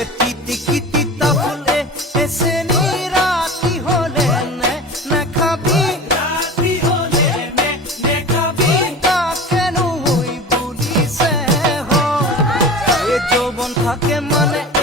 কিতি কিতি তাফলে এসে রাতি হলে না খাবি রাতি হলে নে খাবি তা কেন হই বলিছে হ এ যৌবন থাকে মানে